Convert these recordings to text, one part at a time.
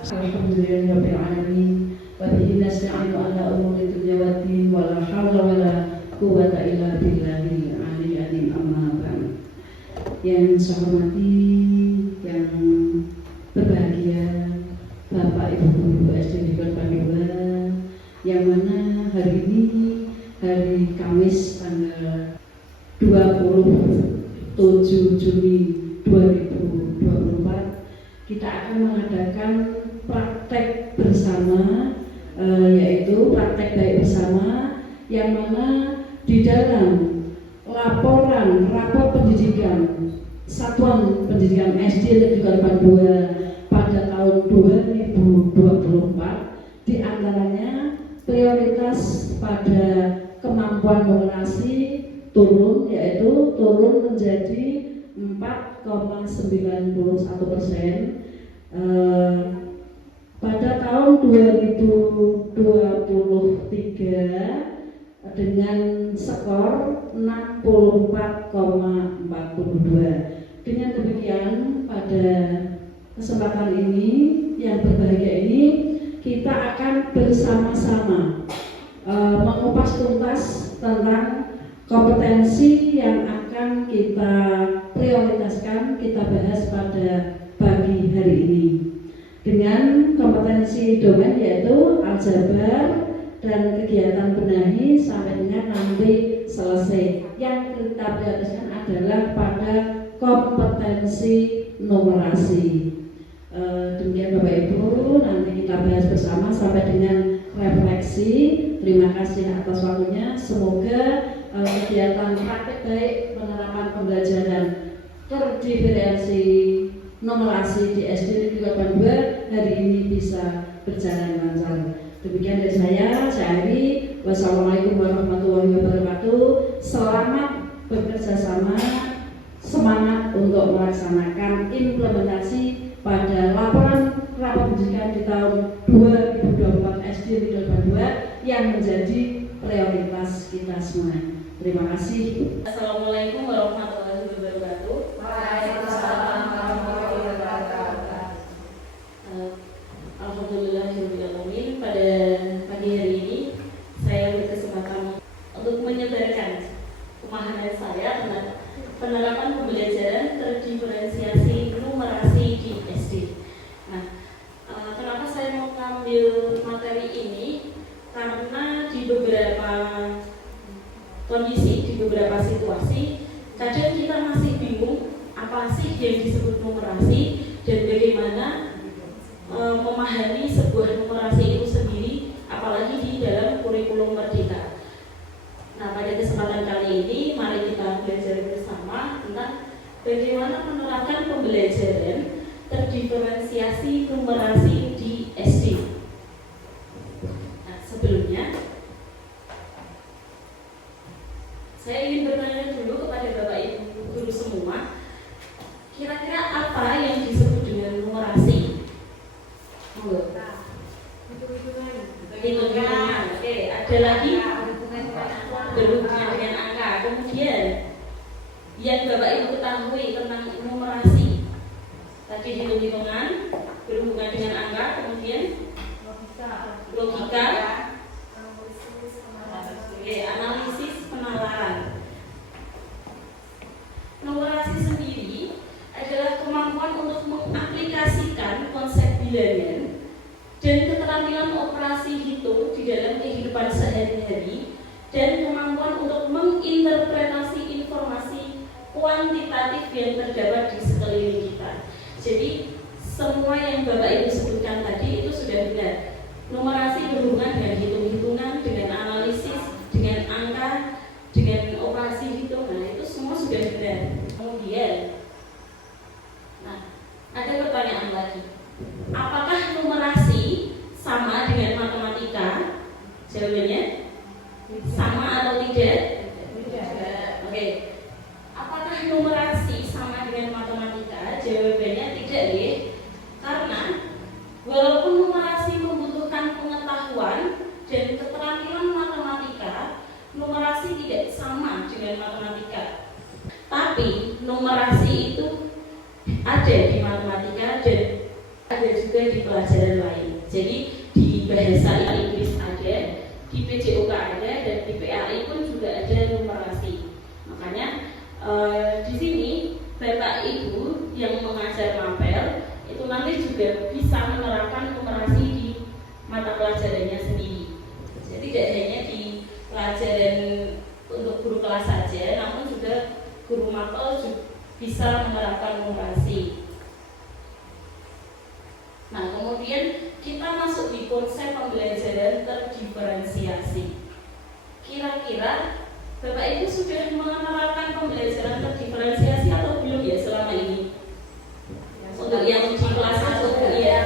Alhamdulillahirabbil alamin. Wa bihi nasta'inu ala umuri dunya waddin wa la haula wa la quwwata illa billahil aliyyil amma ba'd. Yang saya hormati, yang berbahagia Bapak Ibu Guru SD Negeri Pandewa, yang mana hari ini hari Kamis tanggal 27 Juni 2024 kita akan mengadakan praktek bersama, yaitu praktek baik bersama, yang mana di dalam rapor pendidikan Satuan Pendidikan SD Negeri Kalimantan II pada tahun 2024 diantaranya prioritas pada kemampuan numerasi turun, yaitu turun menjadi 4,91%. Pada tahun 2023 dengan skor 64,42. Dengan demikian pada kesempatan ini yang berbahagia ini kita akan bersama-sama mengupas tuntas tentang kompetensi yang akan kita prioritaskan, kita bahas pada pagi hari ini dengan kompetensi domain yaitu aljabar dan kegiatan benahi sampai dengan nanti selesai. Yang kita prioritaskan adalah pada kompetensi numerasi. Demikian Bapak Ibu, nanti kita bahas bersama sampai dengan refleksi. Terima kasih atas waktunya. Semoga kegiatan praktek baik penerapan pembelajaran terdiferensi numerasi di SD Negeri Kalimantan II hari ini bisa berjalan lancar. Demikian dari saya Ari. Wassalamualaikum warahmatullahi wabarakatuh. Selamat bekerja sama, semangat untuk melaksanakan implementasi pada laporan rapor pendidikan di tahun 2024 SD Negeri Kalimantan II yang menjadi prioritas kita semua. Terima kasih. Assalamualaikum warahmatullahi wabarakatuh. Waalaikumsalam warahmatullahi wabarakatuh. Alhamdulillahirobbilalamin. Pada pagi hari ini saya berkesempatan untuk menyebarkan pemahaman saya tentang penerapan pembelajaran terdiferensiasi numerasi di SD. Nah, kenapa saya mau ngambil materi ini? Karena di beberapa kondisi, di beberapa situasi, kadang kita masih bingung apa sih yang disebut numerasi dan bagaimana memahami sebuah numerasi itu sendiri, apalagi di dalam kurikulum merdeka. Nah, pada kesempatan kali ini mari kita belajar bersama tentang bagaimana menerapkan pembelajaran terdiferensiasi numerasi di SD. Nah, sebelumnya saya ingin bertanya dulu kepada Bapak Ibu Guru semua, kira-kira apa yang disebut dengan numerasi? Hitungan. Oke, ada lagi berhubungan dengan angka. Kemudian yang Bapak Ibu ketahui tentang numerasi, tadi hitung-hitungan, berhubungan dengan angka, kemudian logika, analisis, penalaran. Numerasi sendiri adalah kemampuan untuk mengaplikasikan konsep bilangan dan keterampilan operasi hitung di dalam kehidupan sehari-hari dan kemampuan untuk menginterpretasi informasi kuantitatif yang terdapat di sekeliling kita. Jadi semua yang Bapak Ibu sebutkan tadi itu sudah benar. Numerasi berhubungan dengan hitung-hitungan, dengan analisis, dengan angka, dengan operasi hitung. Nah, itu semua sudah benar. Kemudian, ada pertanyaan lagi. Apakah numerasi sama dengan matematika? Jawabannya sama atau tidak? Tidak. Oke. Apakah numerasi sama dengan matematika? Jawabannya tidak, deh. Karena walaupun numerasi membutuhkan pengetahuan dan keterampilan matematika, numerasi ada juga di pelajaran lain. Jadi di bahasa Inggris ada, di PJOK ada, dan di PAI pun juga ada numerasi. Makanya di sini Bapak Ibu yang mengajar mapel itu nanti juga bisa menerapkan numerasi di mata pelajarannya sendiri. Jadi tidak hanya di pelajaran untuk guru kelas saja, namun juga guru mapel juga bisa menerapkan numerasi. Nah, kemudian kita masuk di konsep pembelajaran terdiferensiasi. Kira-kira Bapak Ibu sudah menerapkan pembelajaran terdiferensiasi atau belum ya selama ini? Untuk yang di kelas 1 ya.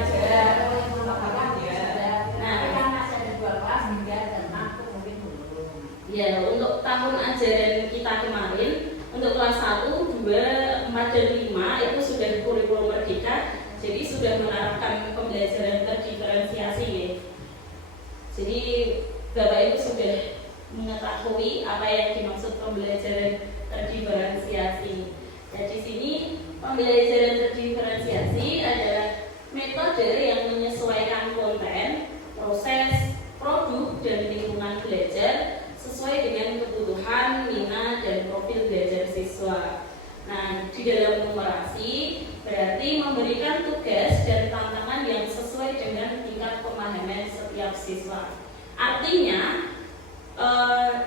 Ya, untuk tahun ajaran kita kemarin, untuk kelas 1, 2, 4, dan 5 itu sudah kurikulum merdeka, jadi sudah menerapkan pembelajaran terdiferensiasi ya. Jadi Bapak Ibu sudah mengetahui apa yang dimaksud pembelajaran terdiferensiasi. Dan di sini pembelajaran terdiferensiasi adalah metode yang menyesuaikan konten, proses, produk, dan lingkungan belajar sesuai dengan kebutuhan, minat, dan profil belajar siswa. Nah, di dalam numerasi berarti memberikan tugas dan tantangan yang sesuai dengan tingkat pemahaman setiap siswa. Artinya,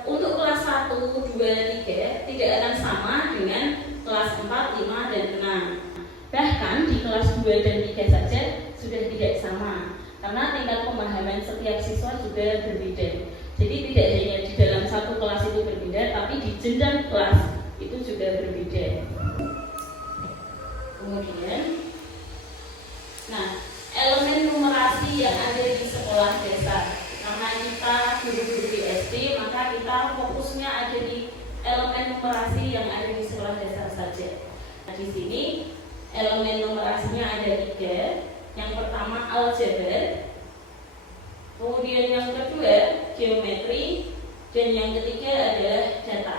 untuk kelas 1, 2, 3 tidak akan sama dengan kelas 4, 5, dan 6. Bahkan di kelas 2 dan 3 saja sudah tidak sama, karena tingkat pemahaman setiap siswa juga berbeda. Jadi tidak hanya di dalam satu kelas itu berbeda, tapi di jenjang kelas itu juga berbeda. Kemudian, nah, elemen numerasi yang ada di sekolah dasar. Karena kita guru-guru di SD, maka kita fokusnya ada di elemen numerasi yang ada di sekolah dasar saja. Nah, di sini elemen numerasinya ada 3. Yang pertama aljabar, kemudian yang kedua geometri, dan yang ketiga adalah data.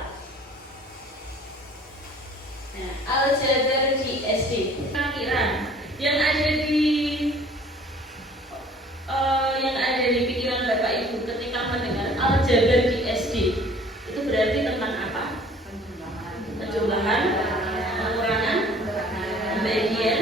Nah, aljabar di SD, kira-kira yang ada di pikiran Bapak Ibu ketika mendengar aljabar di SD itu berarti tentang apa? Penjumlahan, pengurangan, pembagian.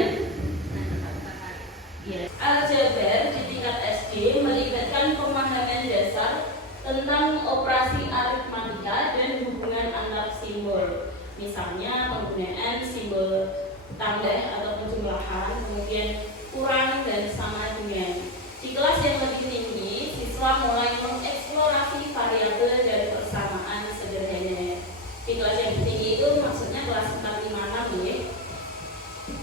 Yes. Aljabar di tingkat SD melibatkan pemahaman dasar tentang operasi aritmatika dan hubungan antar simbol. Misalnya penggunaan simbol tambah atau penjumlahan, kemudian kurang dan sama dengan. Di kelas yang lebih tinggi, siswa mulai mengeksplorasi variabel dan persamaan sederhana. Di kelas yang lebih tinggi itu maksudnya kelas 4, 5, 6 ya.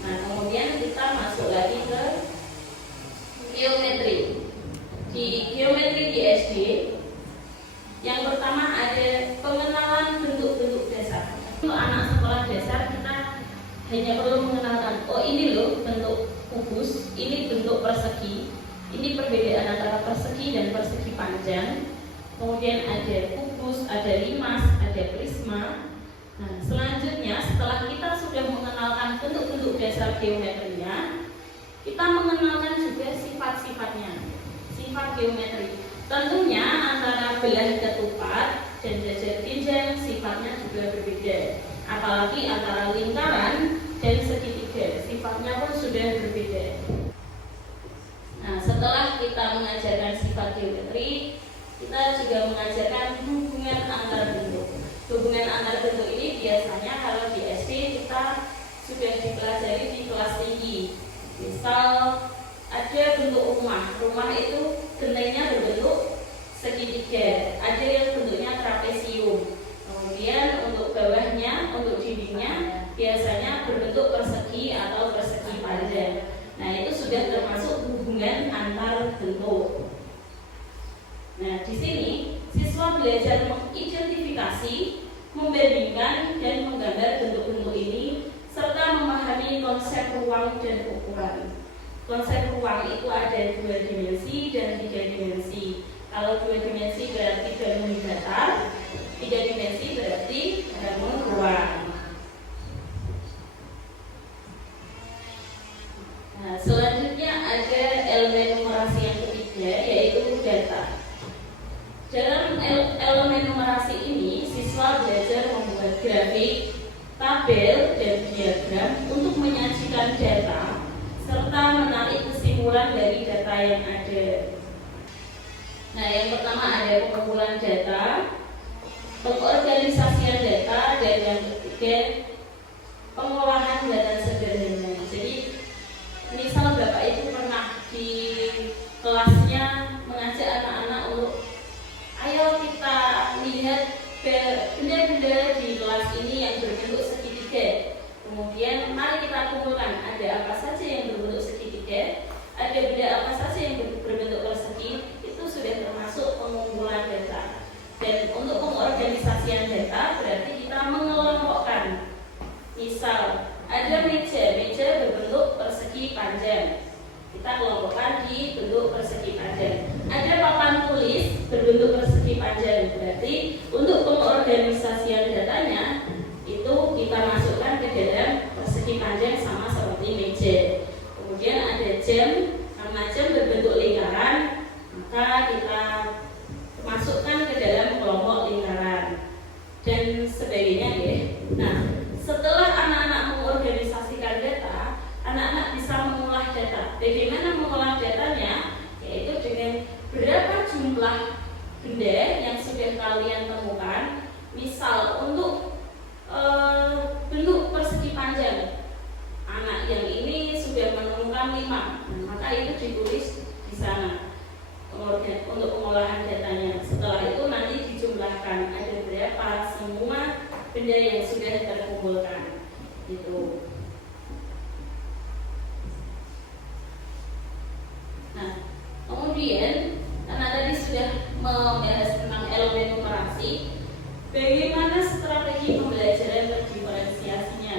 Nah, kemudian kita masuk lagi ke geometri. Di geometri di SD, yang pertama ada pengenalan bentuk-bentuk dasar. Untuk anak sekolah dasar kita hanya perlu mengenalkan, oh ini loh bentuk kubus, ini bentuk persegi, ini perbedaan antara persegi dan persegi panjang. Kemudian ada kubus, ada limas, ada prisma. Nah, selanjutnya setelah kita sudah mengenalkan bentuk-bentuk dasar geometrinya, kita mengenalkan juga sifat-sifatnya, sifat geometri. Tentunya antara belah ketupat dan jajar pinjang sifatnya juga berbeda. Apalagi antara lingkaran dan segitiga, sifatnya pun sudah berbeda. Nah, setelah kita mengajarkan sifat geometri, kita juga mengajarkan hubungan antar bentuk. Hubungan antar bentuk ini biasanya kalau di SD kita sudah dipelajari di kelas tinggi. Misal ada bentuk rumah, rumah itu gentengnya berbentuk segitiga, ada yang bentuknya trapesium. Kemudian untuk bawahnya, untuk dindingnya biasanya berbentuk persegi atau persegi panjang. Nah, itu sudah termasuk hubungan antar bentuk. Nah, di sini siswa belajar mengidentifikasi, membandingkan dan menggambar bentuk-bentuk ini serta memahami konsep ruang dan ukuran. Konsep ruang itu ada 2 dimensi dan 3 dimensi. Kalau 2 dimensi berarti bangun datar, 3 dimensi berarti bangun ruang. Nah, selanjutnya siswa belajar membuat grafik, tabel, dan diagram untuk menyajikan data serta menarik kesimpulan dari data yang ada. Nah, yang pertama ada pengumpulan data, pengorganisasian data, dan yang ketiga pengolahan data sederhana. Jadi, misal Bapak Ibu pernah di kelasnya mengajak anak-anak untuk ayo kita lihat benda-benda di kelas ini yang berbentuk segitiga. Kemudian mari kita kumpulkan ada apa saja yang berbentuk segitiga, ada benda apa saja yang berbentuk persegi. Itu sudah termasuk pengumpulan data. Dan untuk pengorganisasian data berarti kita mengelompokkan. Misal ada meja berbentuk persegi panjang, kita kelompokkan di bentuk persegi panjang. Ada papan tulis berbentuk persegi panjang, berarti untuk pengorganisasian datanya itu kita masukkan ke dalam persegi panjang sama seperti meja. Kemudian ada jam, karena jam berbentuk lingkaran, maka kita masukkan ke dalam kelompok lingkaran dan sebagainya ya. Nah, setelah anak-anak mengorganisasikan data, anak-anak bisa mengolah data. Bagaimana mengolah datanya? Yaitu dengan berapa jumlah benda yang sudah kalian temukan. Misal untuk bentuk persegi panjang, anak yang ini sudah menemukan 5, maka itu ditulis di sana untuk pengolahan datanya. Setelah itu nanti dijumlahkan ada berapa semua benda yang sudah terkumpulkan. Itu. Nah, kemudian karena tadi sudah membahas tentang elemen numerasi, bagaimana strategi pembelajaran terdiferensiasinya?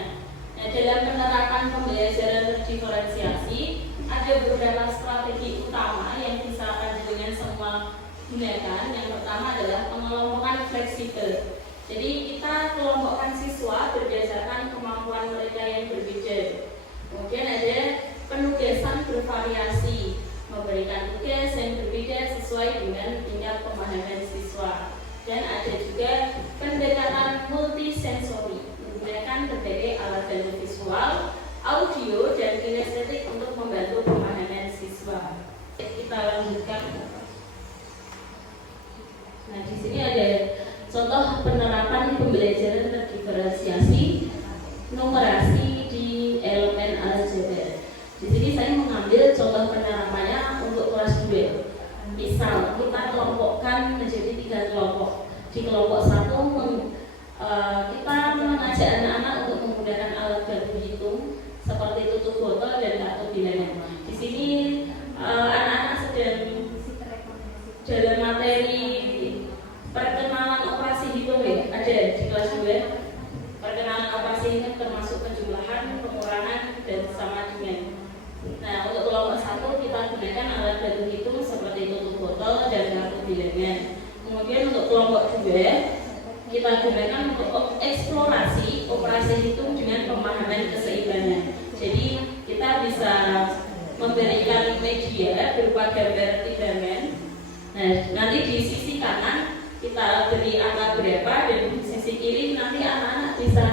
Nah, dalam penerapan pembelajaran terdiferensiasi ada beberapa strategi utama yang bisa panjenengan semua gunakan. Yang pertama adalah pengelompokan fleksibel. Jadi kita kelompokkan siswa berdasarkan kemampuan mereka yang berbeda. Kemudian ada penugasan bervariasi, memberikan tugas yang berbeda sesuai dengan tingkat pemahaman siswa. Dan ada juga pendekatan multisensori, menggunakan berbagai alat bantu visual, audio, dan kinestetik untuk membantu pemahaman siswa. Kita lanjutkan. Nah, di sini ada contoh penerapan pembelajaran terdiferensiasi numerasi di elemen aljabar. Di sini saya mengambil contoh penerapannya untuk kelas 2. Misal kita kelompokkan menjadi 3 kelompok. Di kelompok 1 kita mengajak anak-anak untuk menggunakan alat bantu hitung seperti tutup botol dan kartu bilangan. Di sini anak-anak sedang dalam materi perkenalan operasi hitung ya, ada di kelas 2. Perkenalan operasi hitung termasuk penjumlahan, pengurangan, dan sama dengan. Nah, untuk kelompok 1 kita gunakan alat bantu hitung seperti tutup botol dan kartu bilangan. Kemudian untuk kelompok 2 kita gunakan untuk eksplorasi operasi hitung dengan pemahaman keseimbangan. Jadi kita bisa memberikan media berupa gambar timbangan. Nah, nanti di sisi kanan kita beri angka berapa dan di sisi kiri nanti anak-anak bisa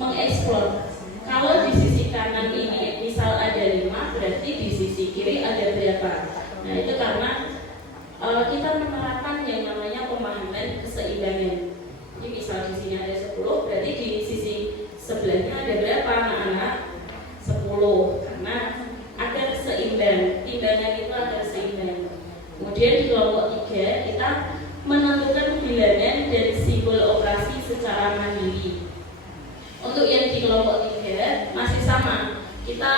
mengeksplor. Kalau di sisi kanan ini misal ada 5, berarti di sisi kiri ada berapa. Nah, itu karena kita menerapkan yang namanya pemahaman keseimbangan. Jadi misal di sini ada 10, berarti di sisi sebelahnya ada berapa anak-anak? 10, karena agar seimbang, timbangan itu agar seimbang. Kemudian di kelompok 3 kita menentukan bilangan dan simbol operasi secara mandiri. Untuk yang di kelompok 3 masih sama. Kita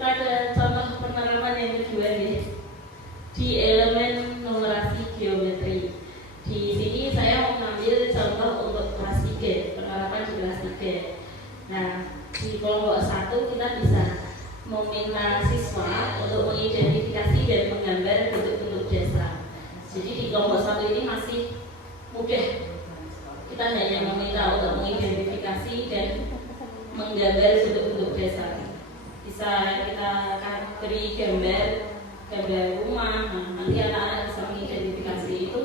ada contoh penerapan yang kedua nih di elemen numerasi geometri. Di sini saya mengambil contoh untuk kelas 3, penerapan di kelas 3. Nah, di kelompok 1 kita bisa meminta siswa untuk mengidentifikasi dan menggambar bentuk-bentuk dasar. Jadi di kelompok 1 ini masih mudah. Kita hanya meminta untuk mengidentifikasi dan menggambar bentuk-bentuk dasar. Bisa kita beri gambar gambar rumah. Nah, nanti anak-anak bisa mengidentifikasi itu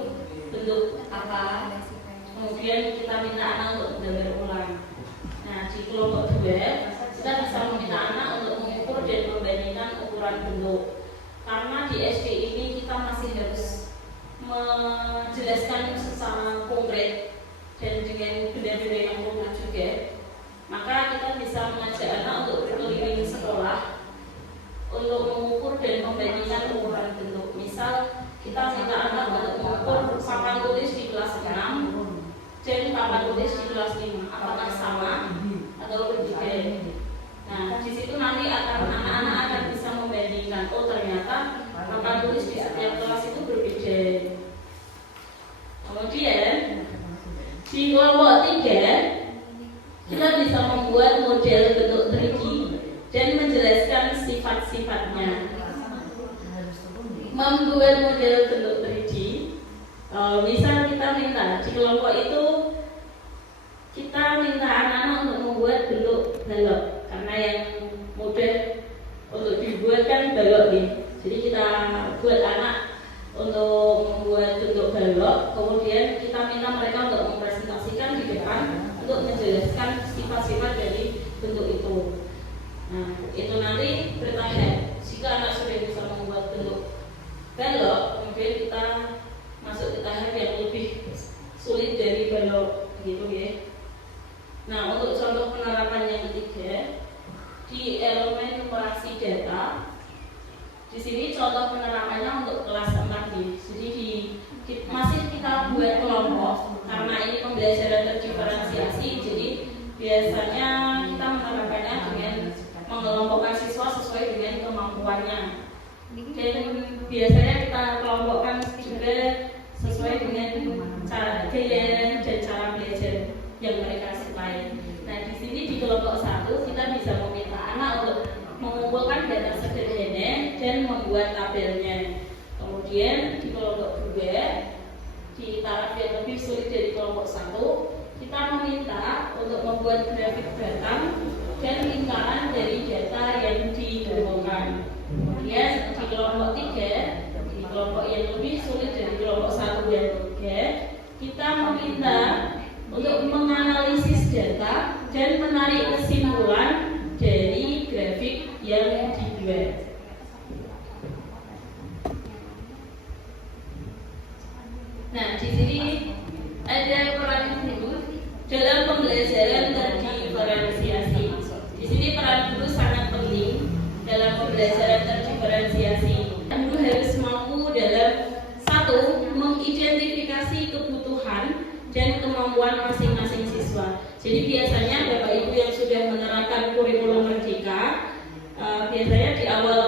bentuk apa. Kemudian kita minta anak untuk gambar ulang. Nah, di kelompok 2 kita bisa meminta anak untuk mengukur dan membandingkan ukuran bentuk. Karena di SD ini kita masih harus menjelaskan secara konkret dan dengan benda-benda yang konkret juga. Maka kita bisa mengajak anak untuk berkeliling sekolah untuk mengukur dan membandingkan ukuran bentuk. Misal kita minta anak untuk mengukur papan tulis di kelas 6 dan papan tulis di kelas 5, apakah sama atau berbeda. Nah, di situ nanti anak-anak akan bisa membandingkan, oh ternyata papan tulis di setiap kelas itu berbeda. Kemudian di kelompok 3 kita bisa membuat model bentuk 3D dan menjelaskan sifat-sifatnya. Membuat model bentuk 3D, misal kita minta di kelompok itu kita minta anak-anak untuk membuat bentuk balok, karena yang mudah untuk dibuat kan balok nih. Jadi kita buat anak untuk membuat bentuk balok, kemudian kita minta mereka untuk mempresentasikan di depan untuk menjelaskan sifat-sifat dari bentuk itu. Nah, itu nanti bertahap. Jika anak sudah bisa membuat bentuk balok, kemudian kita masuk ke tahap yang lebih sulit dari balok, gitu ya. Nah, untuk contoh penerapan yang ketiga di elemen numerasi data. Di sini contoh penerapannya untuk kelas 4D. Jadi masih kita buat kelompok karena ini pembelajaran terdiferensiasi. Jadi biasanya kita menerapkannya dengan mengelompokkan siswa sesuai dengan kemampuannya. Dan biasanya kita kelompokkan juga sesuai dengan cara gaya dan cara belajar yang mereka sukai. Nah, di sini di kelompok 1 kita bisa meminta anak untuk mengumpulkan data sederhana dan membuat tabelnya. Kemudian di kelompok 2 di taraf yang lebih sulit dari kelompok 1 kita meminta untuk membuat grafik batang dan lingkaran dari data yang dikumpulkan. Kemudian di kelompok 3 di kelompok yang lebih sulit dari kelompok 1 dan 3 kita meminta untuk menganalisis data dan menarik kesimpulan dari grafik yang dibuat. Nah, di sini ada peran guru dalam pembelajaran terdiferensiasi. Di sini peran guru sangat penting dalam pembelajaran terdiferensiasi. Guru harus mampu dalam 1. Mengidentifikasi kebutuhan dan kemampuan masing-masing siswa. Jadi biasanya Bapak Ibu yang sudah menerapkan kurikulum Merdeka, biasanya di awal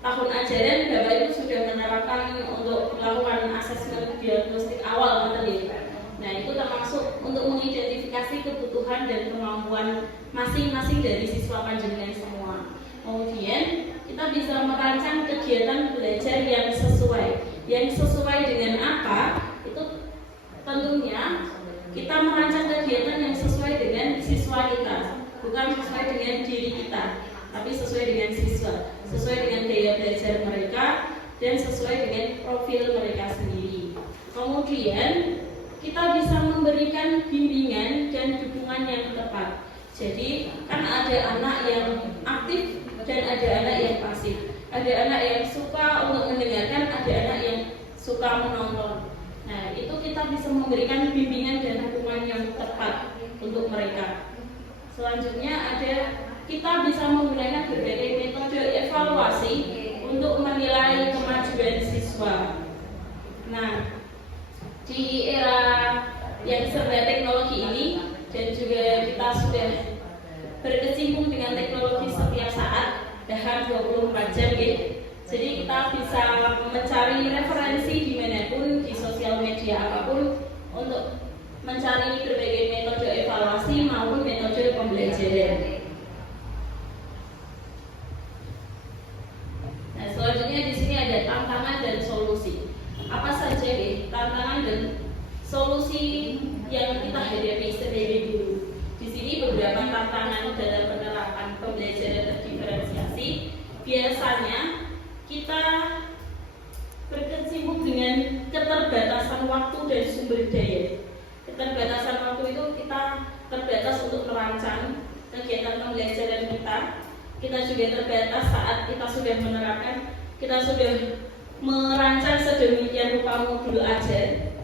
tahun ajaran Bapak Ibu sudah menerapkan untuk melakukan asesmen diagnostik awal materi. Nah, itu termasuk untuk mengidentifikasi kebutuhan dan kemampuan masing-masing dari siswa panjenengan semua. Kemudian kita bisa merancang kegiatan belajar yang sesuai. Yang sesuai dengan apa? Itu tentunya kita merancang kegiatan yang sesuai dengan siswa kita, bukan sesuai dengan diri kita, tapi sesuai dengan siswa, sesuai dengan gaya belajar mereka dan sesuai dengan profil mereka sendiri. Kemudian kita bisa memberikan bimbingan dan dukungan yang tepat. Jadi kan ada anak yang aktif dan ada anak yang pasif. Ada anak yang suka untuk mendengarkan, ada anak yang suka menonton. Nah, itu kita bisa memberikan bimbingan dan dukungan yang tepat untuk mereka. Selanjutnya kita bisa menggunakan berbagai metode evaluasi untuk menilai kemajuan siswa. Nah, di era yang serba teknologi ini dan juga kita sudah berkecimpung dengan teknologi setiap saat, bahkan 24 jam ya. Jadi kita bisa mencari referensi dimanapun, di sosial media apapun, untuk mencari berbagai metode evaluasi maupun metode pembelajaran. Nah, selanjutnya di sini ada tantangan dan solusi. Apa saja nih tantangan dan solusi yang kita hadapi sebagai guru? Di sini beberapa tantangan dalam penerapan pembelajaran terdiferensiasi. Biasanya kita berkecimpung dengan keterbatasan waktu dan sumber daya. Keterbatasan waktu itu kita terbatas untuk merancang kegiatan pembelajaran kita. Kita juga terbatas saat kita sudah menerapkan, kita sudah merancang sedemikian rupa modul ajar.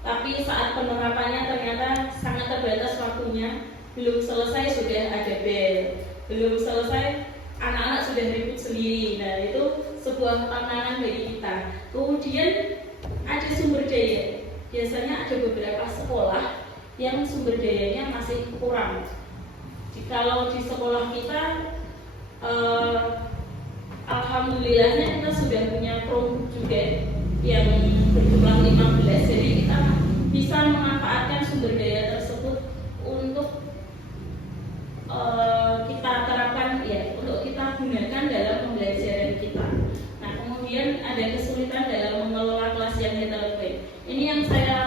Tapi saat penerapannya ternyata sangat terbatas waktunya. Belum selesai sudah ada bel, belum selesai anak-anak sudah ribut sendiri. Nah, itu sebuah tantangan bagi kita. Kemudian ada sumber daya. Biasanya ada beberapa sekolah yang sumber dayanya masih kurang. Kalau di sekolah kita, alhamdulillahnya kita sudah punya produk juga yang berjumlah 15. Jadi kita bisa memanfaatkan sumber daya tersebut untuk kita terapkan, ya, untuk kita gunakan dalam pembelajaran kita. Nah, kemudian ada kesulitan dalam mengelola kelas yang heterogen. Ini yang saya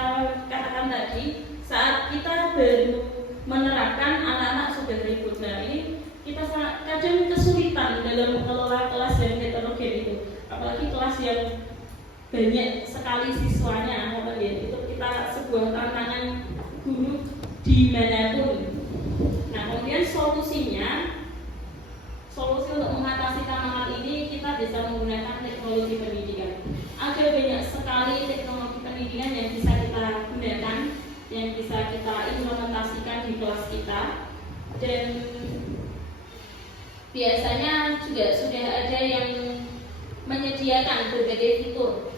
katakan tadi, saat kita baru menerapkan, anak-anak sudah ribut. Nah, ini kita kadang kesulitan dalam mengelola kelas yang heterogen itu, apalagi kelas yang banyak sekali siswanya. Itu kita sebuah tantangan guru dimanapun. Nah, kemudian solusi untuk mengatasi tantangan ini kita bisa menggunakan teknologi pendidikan. Ada banyak sekali teknologi pendidikan yang bisa kita gunakan, yang bisa kita implementasikan di kelas kita, dan biasanya juga sudah ada yang menyediakan berbagai fitur.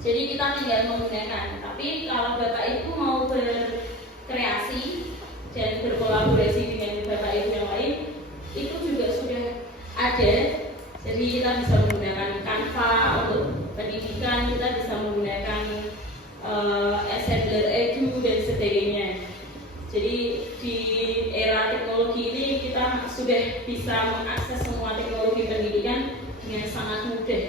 Jadi kita tidak menggunakan. Tapi kalau Bapak Ibu mau berkreasi dan berkolaborasi dengan Bapak Ibu yang lain, itu juga sudah ada. Jadi kita bisa menggunakan Canva untuk pendidikan, kita bisa menggunakan Assembler Edu dan sebagainya. Jadi di era teknologi ini kita sudah bisa mengakses semua teknologi pendidikan dengan sangat mudah.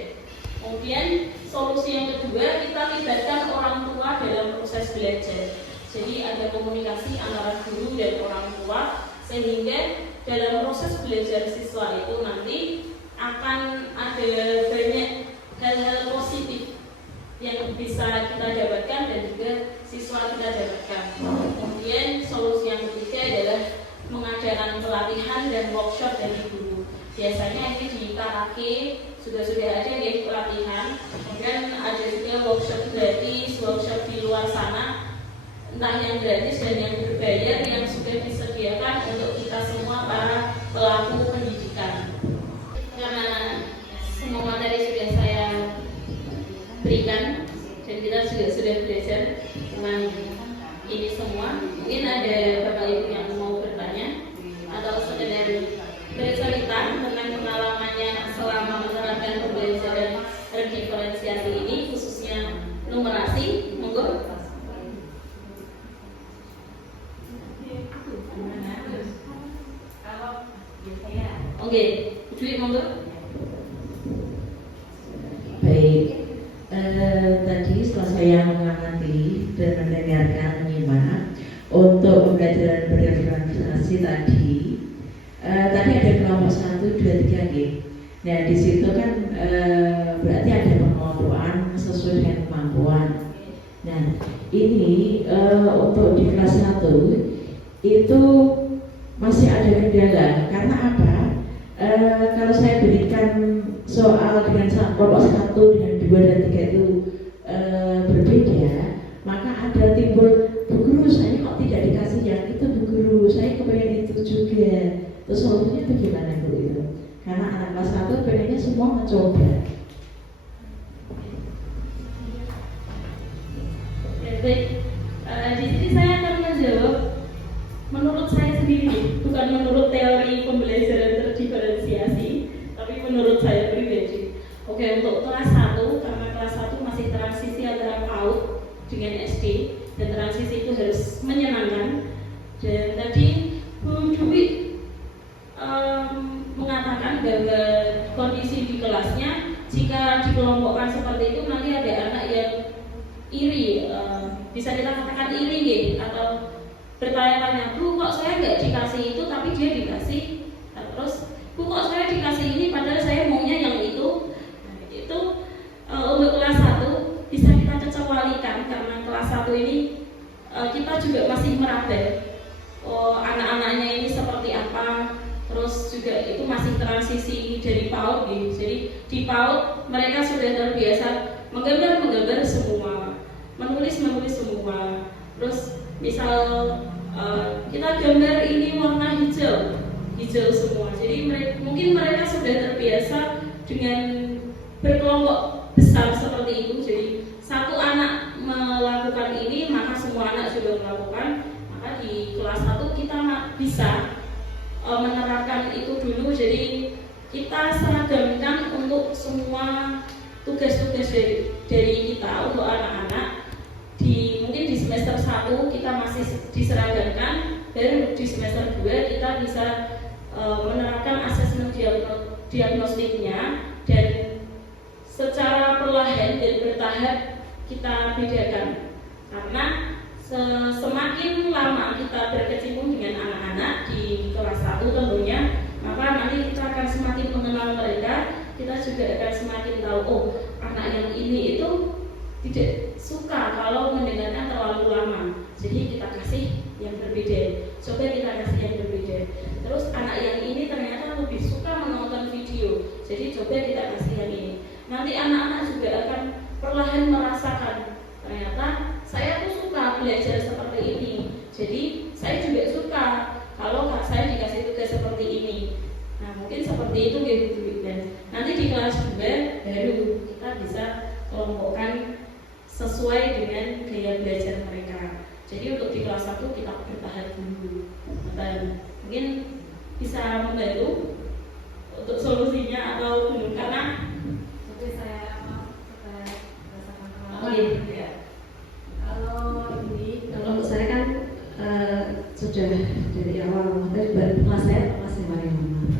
Kemudian solusi yang kedua, kita libatkan orang tua dalam proses belajar. Jadi ada komunikasi antara guru dan orang tua, sehingga dalam proses belajar siswa itu nanti akan ada banyak hal-hal positif yang bisa kita dapatkan dan juga siswa kita dapatkan. Kemudian solusi yang ketiga adalah mengadakan pelatihan dan workshop dari guru. Biasanya ini di KKK sudah ada ya pelatihan. Kemudian ada juga workshop gratis, workshop di luar sana, entah yang gratis dan yang berbayar, yang sudah disediakan untuk kita semua para pelaku pendidikan. Karena semua materi sudah saya berikan dan kita juga sudah belajar tentang ini semua. Mungkin ada Bapak Ibu yang mau bertanya atau sekedar bercerita tentang pengalamannya selama menerapkan pembelajaran diferensiasi ini, khususnya numerasi. Monggo. Oke, Juli monggo. Baik, tadi setelah saya mengamati dan menyimak untuk pembelajaran berdiferensiasi tadi ada kelompok 1, 2, 3 G. Nah, di situ kan berarti ada pengelompokan sesuai dengan kemampuan. Nah, ini untuk di kelas 1 itu masih ada kendala. Karena apa? Kalau saya berikan soal dengan kelompok 1 dengan 2 dan 3 itu berbeda, maka ada timbul, Bu Guru saya kok tidak dikasih yang itu, Bu Guru saya kepengen itu juga. Terus solusinya itu gimana Bu itu? Karena anak kelas 1 pengennya semua mencoba. Baik, di sini saya akan menjawab menurut saya sendiri, bukan menurut teori pembelajaran terdiferensiasi, tapi menurut saya pribadi. Oke, untuk kelas 1, karena kelas 1 masih transisi antara PAUD dengan SD, dan transisi itu harus menyenangkan. Dan tadi Bu Dwi mengatakan bahwa kondisi di kelasnya, jika dikelompokkan seperti itu nanti ada anak yang iri, bisa kita katakan iri ya, atau bertanya-tanya, Bu kok saya nggak dikasih itu tapi dia dikasih. Nah, terus Bu kok saya dikasih ini padahal saya maunya yang itu. juga itu masih transisi dari PAUD gitu. Jadi di PAUD mereka sudah terbiasa menggambar semua, menulis semua. Terus misal kita gambar ini warna hijau semua. Jadi mungkin mereka sudah terbiasa dengan berkelompok besar seperti itu. Jadi satu anak melakukan ini maka semua anak juga melakukan. Maka di kelas 1 kita bisa menerapkan itu dulu. Jadi kita seragamkan untuk semua tugas-tugas dari kita untuk anak-anak. Mungkin di semester 1 kita masih diseragamkan, baru di semester 2 kita bisa menerapkan asesmen diagnostiknya, dan secara perlahan dan bertahap kita bedakan. Karena semakin lama kita berkecimpung dengan anak-anak di kelas 1 tentunya, maka nanti kita akan semakin mengenal mereka. Kita juga akan semakin tahu, oh anak yang ini itu tidak suka kalau mendengarnya terlalu lama. Jadi kita kasih yang berbeda. Coba kita kasih yang berbeda. Terus anak yang ini ternyata lebih suka menonton video. Jadi coba kita kasih yang ini. Nanti anak-anak juga akan perlahan merasakan, ternyata saya tuh suka belajar seperti ini. Jadi saya juga suka kalau saya dikasih tugas seperti ini. Nah mungkin seperti itu gitu. Dan nanti di kelas 2 baru kita bisa kelompokkan sesuai dengan gaya belajar mereka. Jadi untuk di kelas 1 kita bertahap dulu. Dan mungkin bisa membantu untuk solusinya atau belum, karena Oke, saya berdasarkan pengalaman. ya. Kalau untuk saya kan sudah dari awal, dari kelas saya kelas yang paling lama.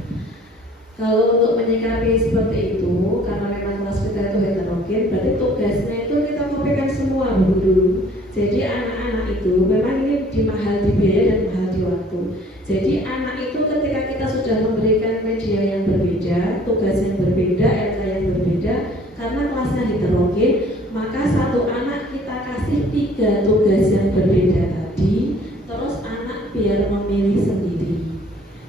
Kalau untuk menyikapi seperti itu, karena memang kelas kita itu heterogen, berarti tugasnya itu kita kopikan semua dulu. Jadi anak-anak itu memang ini mahal di biaya dan mahal di waktu. Jadi anak itu ketika kita sudah memberikan media yang berbeda, tugas yang berbeda, LK yang berbeda, karena kelasnya heterogen, maka satu anak kita kasih 3 tugas yang berbeda tadi, terus anak biar memilih sendiri.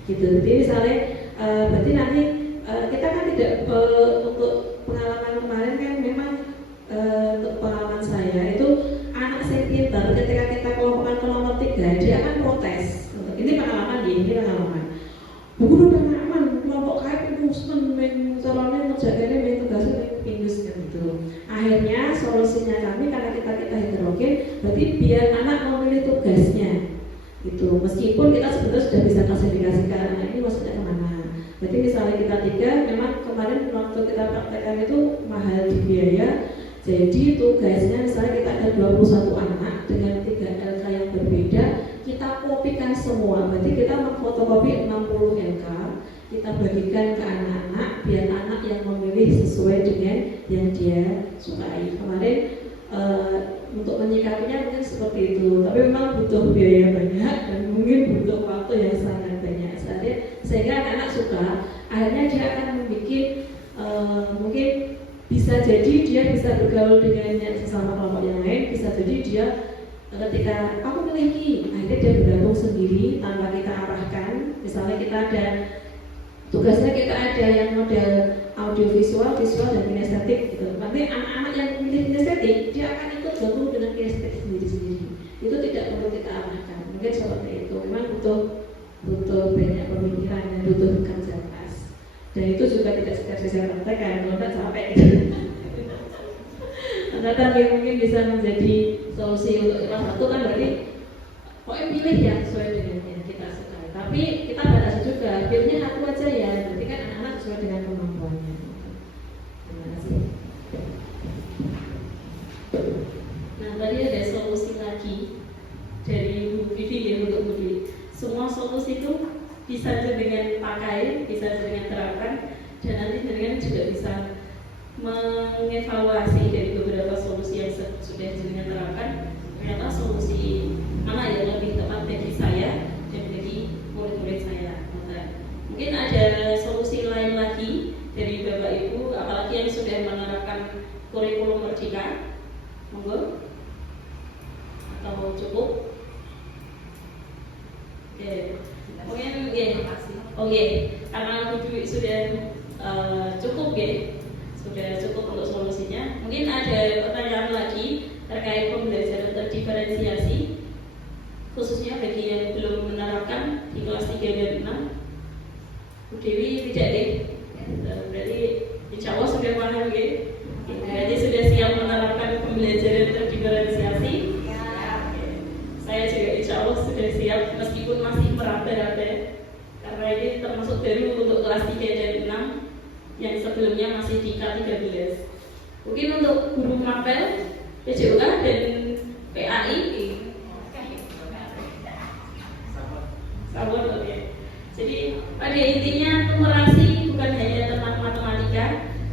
Gitu. Jadi misalnya berarti nanti kita kan tidak untuk pengalaman kemarin kan memang untuk pengalaman saya itu anak saya pintar ketika kita kelompokkan ke nomor 3 dia akan protes. Ini pengalaman ini pengalaman. Buku udah aman kelompok kayak pengusun caranya ngerjainnya main tugasnya pingus kan gitu. Akhirnya solusinya kami karena kita heterogen, berarti biar anak memilih tugasnya. Gitu. Meskipun kita sebetulnya sudah bisa klasifikasikan anak ini maksudnya kemana. Jadi misalnya kita 3, memang kemarin waktu kita praktekkan itu mahal di biaya. Jadi tugasnya misalnya kita ada 21 anak dengan 3 LK yang berbeda, kita kopikan semua. Berarti kita memfotokopi 60 LK, kita bagikan ke anak-anak biar anak yang memilih sesuai dengan yang dia sukai. Kemarin untuk menyikapinya mungkin seperti itu, tapi memang butuh biaya banyak dan mungkin butuh waktu yang sangat banyak. Sehingga anak-anak suka, akhirnya dia akan membuat mungkin bisa jadi dia bisa bergaul dengan sesama kelompok yang lain, bisa jadi dia ketika aku pilih ini, akhirnya dia bergabung sendiri tanpa kita arahkan. Misalnya kita ada tugasnya, kita ada yang model audiovisual, visual dan kinestetik gitu. Nanti anak-anak yang memilih kinestetik dia akan ikut gabung dengan kinestetik sendiri-sendiri. Itu tidak perlu kita arahkan. Mungkin seperti itu. Memang butuh banyak pemikiran dan butuh kerja keras. Dan itu juga tidak setiap bisa praktekkan, kalau tidak capek gitu. Tapi mungkin bisa menjadi solusi untuk kelas 1 kan berarti pokoknya pilih yang sesuai dengan yang kita suka. Tapi kita batasi juga, pilihnya satu aja ya. Berarti kan anak-anak sesuai dengan kemampuannya. Terima kasih. Nah tadi ada solusi lagi dari Bu Vivi ya untuk Budi. Semua solusi itu bisa dengan pakai, bisa dengan terapkan, dan nanti dengan juga bisa mengevaluasi dari beberapa solusi yang sudah dengan terapkan. Ternyata solusi mana yang lebih tepat bagi saya dan bagi murid-murid saya. Mungkin ada solusi lain lagi dari Bapak Ibu, apalagi yang sudah menerapkan kurikulum Merdeka. Monggo. Atau cukup? Mungkin Oke, karena duit sudah cukup ya, sudah cukup untuk solusinya. Mungkin ada pertanyaan lagi terkait pembelajaran terdiferensiasi, khususnya bagi yang belum menerapkan di kelas 3 dan 6. Bu Dewi tidak deh, berarti insya Allah sudah paham ya. Berarti sudah siap menerapkan pembelajaran terdiferensiasi. Saya juga insya Allah sudah siap meskipun masih meraba-raba, karena ini termasuk baru untuk kelas 3 dan 6 yang sebelumnya masih di K13. Mungkin untuk guru mapel, PJOK dan PAI Sabun, oke. Jadi pada intinya numerasi bukan hanya tentang matematika,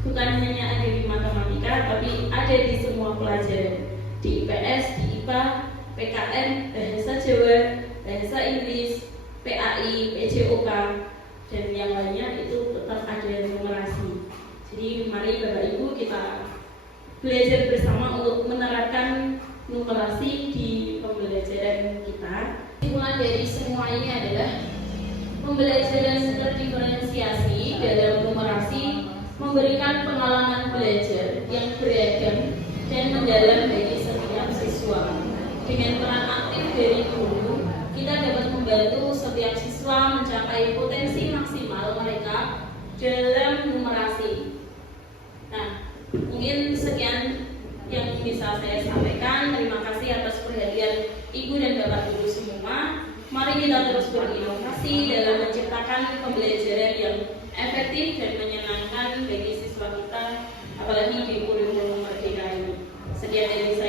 bukan hanya ada di matematika, tapi ada di semua pelajaran, di IPS, di IPA, PKN, bahasa Jawa, bahasa Inggris, PAI, PJOK, dan yang lainnya itu tetap ada numerasi. Jadi mari Bapak Ibu kita belajar bersama untuk menerapkan numerasi di pembelajaran kita. Kesimpulan dari semua ini adalah pembelajaran terdiferensiasi dalam numerasi memberikan pengalaman belajar yang beragam dan mendalam bagi setiap siswa. Dengan peran aktif dari guru, kita dapat membantu setiap siswa mencapai potensi maksimal mereka dalam numerasi. Nah, mungkin sekian yang bisa saya sampaikan. Terima kasih atas perhatian Ibu dan Bapak Guru semua. Mari kita terus berinovasi dalam menciptakan pembelajaran yang efektif dan menyenangkan bagi siswa kita, apalagi di kurikulum merdeka ini. Sekian dari saya.